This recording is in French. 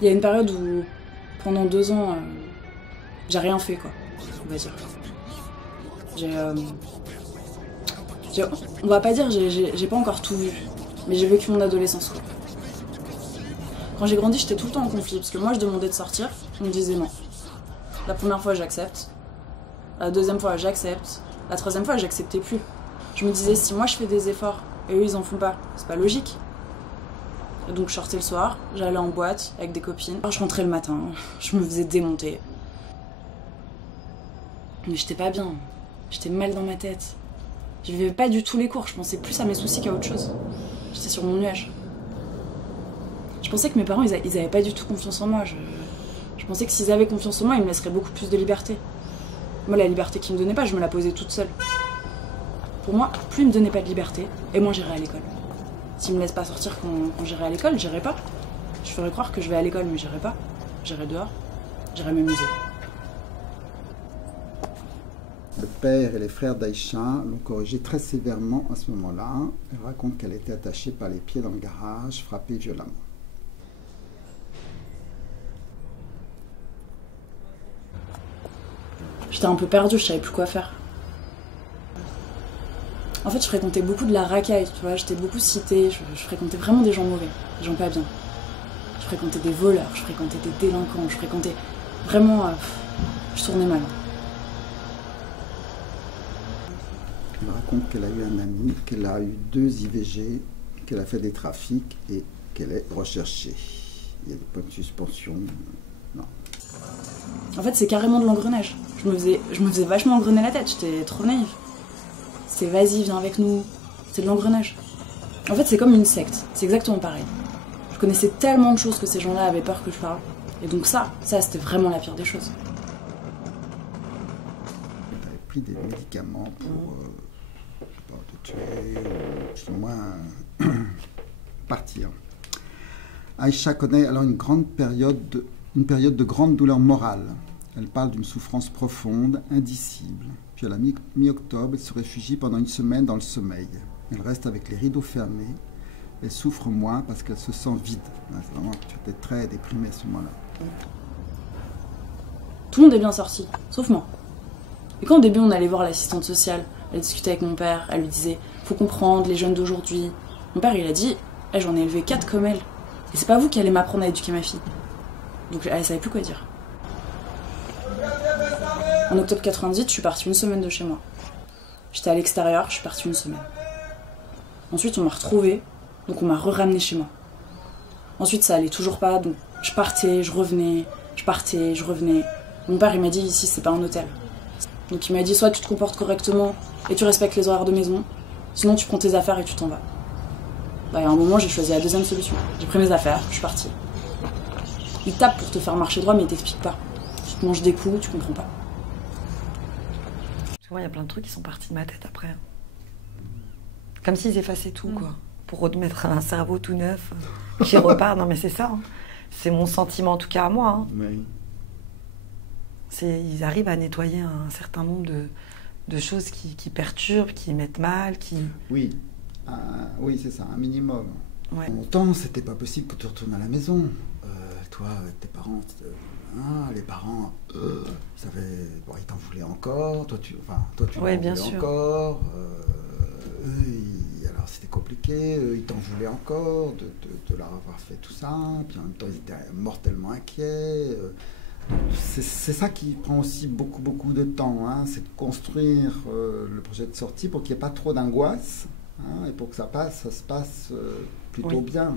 Il y a une période où, pendant 2 ans, j'ai rien fait, quoi, on va dire. On va pas dire j'ai pas encore tout vu, mais j'ai vécu mon adolescence, quoi. Quand j'ai grandi, j'étais tout le temps en conflit, parce que moi je demandais de sortir, on me disait non. La première fois, j'accepte. La deuxième fois, j'accepte. La troisième fois, j'acceptais plus. Je me disais, si moi je fais des efforts et eux ils en font pas, c'est pas logique. Et donc je sortais le soir, j'allais en boîte avec des copines. Je rentrais le matin, je me faisais démonter. Mais j'étais pas bien, j'étais mal dans ma tête. Je vivais pas du tout les cours, je pensais plus à mes soucis qu'à autre chose. J'étais sur mon nuage. Je pensais que mes parents, ils avaient pas du tout confiance en moi. Je pensais que s'ils avaient confiance en moi, ils me laisseraient beaucoup plus de liberté. Moi, la liberté qu'ils me donnaient pas, je me la posais toute seule. Pour moi, plus ils me donnaient pas de liberté, et moins j'irais à l'école. S'ils me laissent pas sortir quand j'irai à l'école, j'irai pas. Je ferais croire que je vais à l'école, mais j'irai pas. J'irai dehors, j'irai m'amuser. Le père et les frères d'Aïcha l'ont corrigée très sévèrement à ce moment-là. Elle raconte qu'elle était attachée par les pieds dans le garage, frappée violemment. J'étais un peu perdue, je savais plus quoi faire. En fait, je fréquentais beaucoup de la racaille, tu vois, j'étais beaucoup citée, je fréquentais vraiment des gens mauvais, des gens pas bien. Je fréquentais des voleurs, je fréquentais des délinquants, je fréquentais vraiment... je tournais mal. Elle raconte qu'elle a eu un ami, qu'elle a eu 2 IVG, qu'elle a fait des trafics et qu'elle est recherchée. Il y a des points de suspension. Non. En fait, c'est carrément de l'engrenage. Je me faisais vachement engrener la tête, j'étais trop naïve. C'est vas-y, viens avec nous. C'est de l'engrenage. En fait, c'est comme une secte. C'est exactement pareil. Je connaissais tellement de choses que ces gens-là avaient peur que je parle. Et donc ça, c'était vraiment la pire des choses. Elle avait pris des médicaments pour je sais pas, te tuer ou plus ou moins partir. Aïcha connaît alors une période de grande douleur morale. Elle parle d'une souffrance profonde, indicible. Puis à la mi-octobre, elle se réfugie pendant une semaine dans le sommeil. Elle reste avec les rideaux fermés. Elle souffre moins parce qu'elle se sent vide. C'est vraiment, tu étais très déprimée à ce moment-là. Tout le monde est bien sorti, sauf moi. Et quand au début on allait voir l'assistante sociale, elle discutait avec mon père, elle lui disait « Faut comprendre les jeunes d'aujourd'hui ». Mon père il a dit hey, « J'en ai élevé 4 comme elle. Et c'est pas vous qui allez m'apprendre à éduquer ma fille. » Donc elle savait plus quoi dire. En octobre 98, je suis partie une semaine de chez moi. J'étais à l'extérieur, je suis partie une semaine. Ensuite, on m'a retrouvée, donc on m'a ramenée chez moi. Ensuite, ça allait toujours pas, donc je partais, je revenais, je partais, je revenais. Mon père, il m'a dit, ici, c'est pas un hôtel. Donc il m'a dit, soit tu te comportes correctement et tu respectes les horaires de maison, sinon tu prends tes affaires et tu t'en vas. Bah, à un moment, j'ai choisi la deuxième solution. J'ai pris mes affaires, je suis partie. Ils tapent pour te faire marcher droit, mais ils t'expliquent pas. Tu te manges des coups, tu comprends pas. Moi, il y a plein de trucs qui sont partis de ma tête après. Comme s'ils effaçaient tout, quoi. Pour remettre un cerveau tout neuf qui repart. Non, mais c'est ça. Hein. C'est mon sentiment, en tout cas à moi. Hein. Oui. Ils arrivent à nettoyer un certain nombre de choses qui perturbent, qui mettent mal, qui... Oui, oui c'est ça, un minimum. Ouais. Longtemps, c'était pas possible que tu retournes à la maison. Toi, tes parents... les parents, ils t'en voulaient encore, toi tu ouais, en voulais encore, alors c'était compliqué, ils t'en voulaient encore de leur avoir fait tout ça, puis en même temps ils étaient mortellement inquiets. C'est ça qui prend aussi beaucoup de temps, hein, c'est de construire le projet de sortie pour qu'il n'y ait pas trop d'angoisse, hein, et pour que ça se passe plutôt bien.